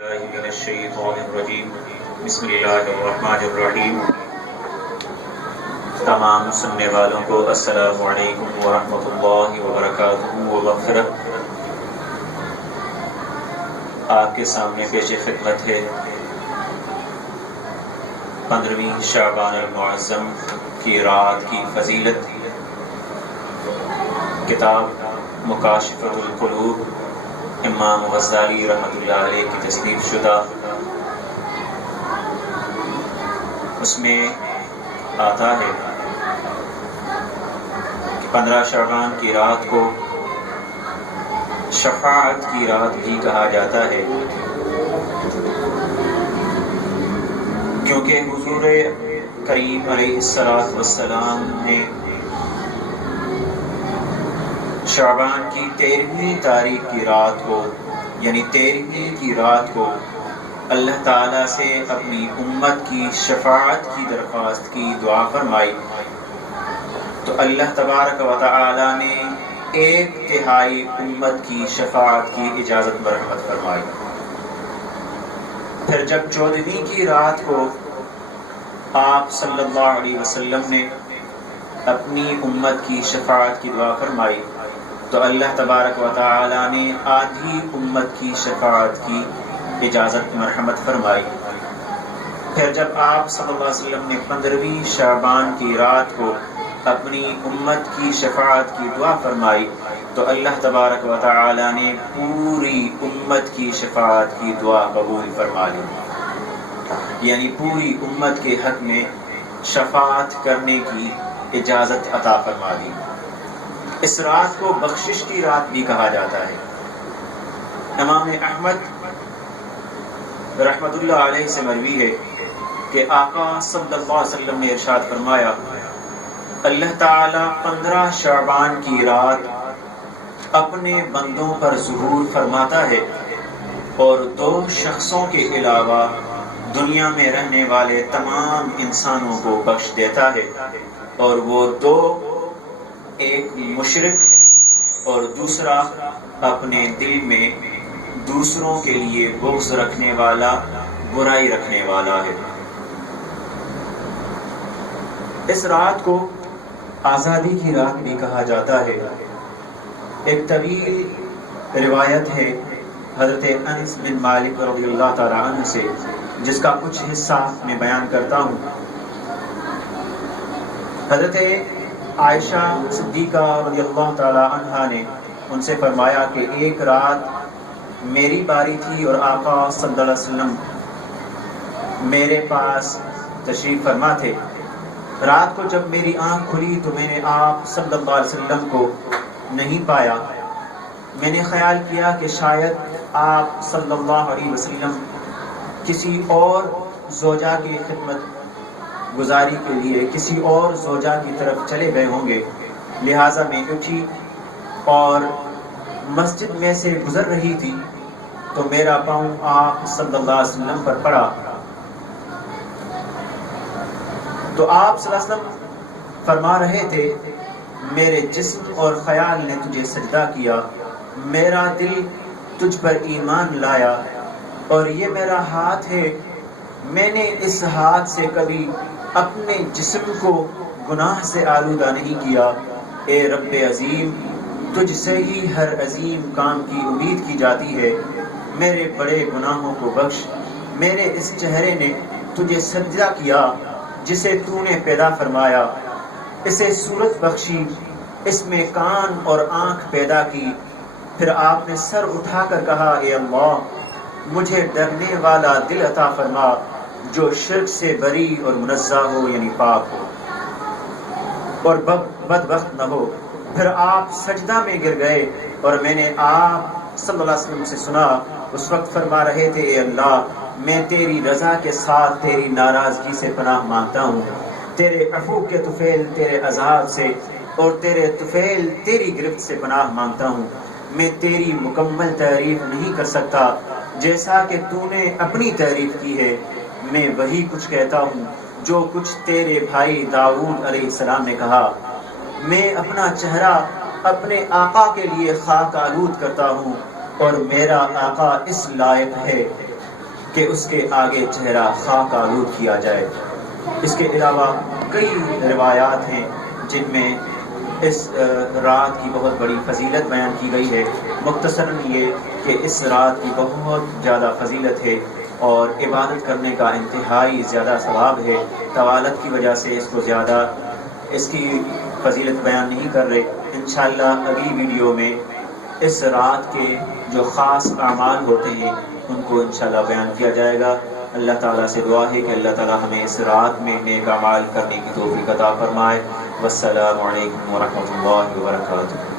من الشیطان الرجیم بسم اللہ الرحمن الرحیم۔ تمام سننے والوں کو السلام علیکم ورحمۃ اللہ وبرکاتہ و مغفرت۔ آپ کے سامنے پیش خدمت ہے 15ویں شعبان المعظم کی رات کی فضیلت، کتاب مکاشفۃ القلوب امام غزالی رحمۃ اللہ علیہ کی تصنیف شدہ۔ اس میں آتا ہے کہ 15 شعبان کی رات کو شفاعت کی رات بھی کہا جاتا ہے، کیونکہ حضور کریم علیہ السلام نے شعبان کی 13ویں تاریخ کی رات کو، یعنی 13ویں کی رات کو اللہ تعالیٰ سے اپنی امت کی شفاعت کی درخواست کی، دعا فرمائی، تو اللہ تبارک و تعالیٰ نے 1/3 امت کی شفاعت کی اجازت مرحمت فرمائی۔ پھر جب 14ویں کی رات کو آپ صلی اللہ علیہ وسلم نے اپنی امت کی شفاعت کی دعا فرمائی، تو اللہ تبارک و تعالیٰ نے آدھی امت کی شفاعت کی اجازت مرحمت فرمائی۔ پھر جب آپ صلی اللہ علیہ وسلم نے 15ویں شعبان کی رات کو اپنی امت کی شفاعت کی دعا فرمائی، تو اللہ تبارک و تعالیٰ نے پوری امت کی شفاعت کی دعا قبول فرما لی، یعنی پوری امت کے حق میں شفاعت کرنے کی اجازت عطا فرما دی۔ اس رات کو بخشش کی رات بھی کہا جاتا ہے۔ امام احمد رحمۃ اللہ علیہ سے مروی ہے کہ آقا صلی اللہ علیہ وسلم نے ارشاد فرمایا، اللہ تعالیٰ 15 شعبان کی رات اپنے بندوں پر ظہور فرماتا ہے اور 2 شخصوں کے علاوہ دنیا میں رہنے والے تمام انسانوں کو بخش دیتا ہے، اور وہ 2، ایک مشرک اور دوسرا اپنے دل میں دوسروں کے لیے بغض رکھنے والا، برائی رکھنے والا ہے۔ اس رات کو آزادی کی رات بھی کہا جاتا ہے۔ ایک طویل روایت ہے حضرت انس بن مالک رضی اللہ تعالی عنہ سے، جس کا کچھ حصہ میں بیان کرتا ہوں۔ حضرت عائشہ صدیقہ رضی اللہ تعالی عنہا نے ان سے فرمایا کہ ایک رات میری باری تھی اور آقا صلی اللہ علیہ وسلم میرے پاس تشریف فرما تھے۔ رات کو جب میری آنکھ کھلی تو میں نے آپ صلی اللہ علیہ وسلم کو نہیں پایا۔ میں نے خیال کیا کہ شاید آپ صلی اللہ علیہ وسلم کسی اور زوجہ کی خدمت گزاری کے لیے کسی اور زوجہ کی طرف چلے گئے ہوں گے، لہٰذا میں اٹھی اور مسجد میں سے گزر رہی تھی تو میرا پاؤں آپ صلی اللہ علیہ وسلم پر پڑا، تو آپ صلی اللہ علیہ وسلم فرما رہے تھے، میرے جسم اور خیال نے تجھے سجدہ کیا، میرا دل تجھ پر ایمان لایا، اور یہ میرا ہاتھ ہے، میں نے اس ہاتھ سے کبھی اپنے جسم کو گناہ سے آلودہ نہیں کیا۔ اے رب عظیم، تجھ سے ہی ہر عظیم کام کی امید کی جاتی ہے، میرے بڑے گناہوں کو بخش۔ میرے اس چہرے نے تجھے سجدہ کیا جسے تو نے پیدا فرمایا، اسے صورت بخشی، اس میں کان اور آنکھ پیدا کی۔ پھر آپ نے سر اٹھا کر کہا، اے اللہ، مجھے ڈرنے والا دل عطا فرما جو شرک سے بری اور منزہ ہو، یعنی پاک ہو اور بدبخت نہ ہو۔ پھر آپ سجدہ میں گر گئے اور میں نے آپ صلی اللہ علیہ وسلم سے سنا، اس وقت فرما رہے تھے، اے اللہ، میں تیری رضا کے ساتھ تیری ناراضگی سے پناہ مانگتا ہوں، تیرے عفو کے طفیل تیرے عذاب سے اور تیرے طفیل تیری گرفت سے پناہ مانگتا ہوں۔ میں تیری مکمل تعریف نہیں کر سکتا جیسا کہ تو نے اپنی تعریف کی ہے، میں وہی کچھ کہتا ہوں جو کچھ تیرے بھائی داؤد علیہ السلام نے کہا۔ میں اپنا چہرہ اپنے آقا کے لیے خاک آلود کرتا ہوں، اور میرا آقا اس لائق ہے کہ اس کے آگے چہرہ خاک آلود کیا جائے۔ اس کے علاوہ کئی روایات ہیں جن میں اس رات کی بہت بڑی فضیلت بیان کی گئی ہے۔ مختصراً یہ کہ اس رات کی بہت زیادہ فضیلت ہے اور عبادت کرنے کا انتہائی زیادہ ثواب ہے۔ طوالت کی وجہ سے اس کو زیادہ اس کی فضیلت بیان نہیں کر رہے۔ انشاءاللہ اگلی ویڈیو میں اس رات کے جو خاص اعمال ہوتے ہیں ان کو انشاءاللہ بیان کیا جائے گا۔ اللہ تعالیٰ سے دعا ہے کہ اللہ تعالیٰ ہمیں اس رات میں نیک اعمال کرنے کی توفیق عطا فرمائے۔ والسلام علیکم ورحمۃ اللہ وبرکاتہ۔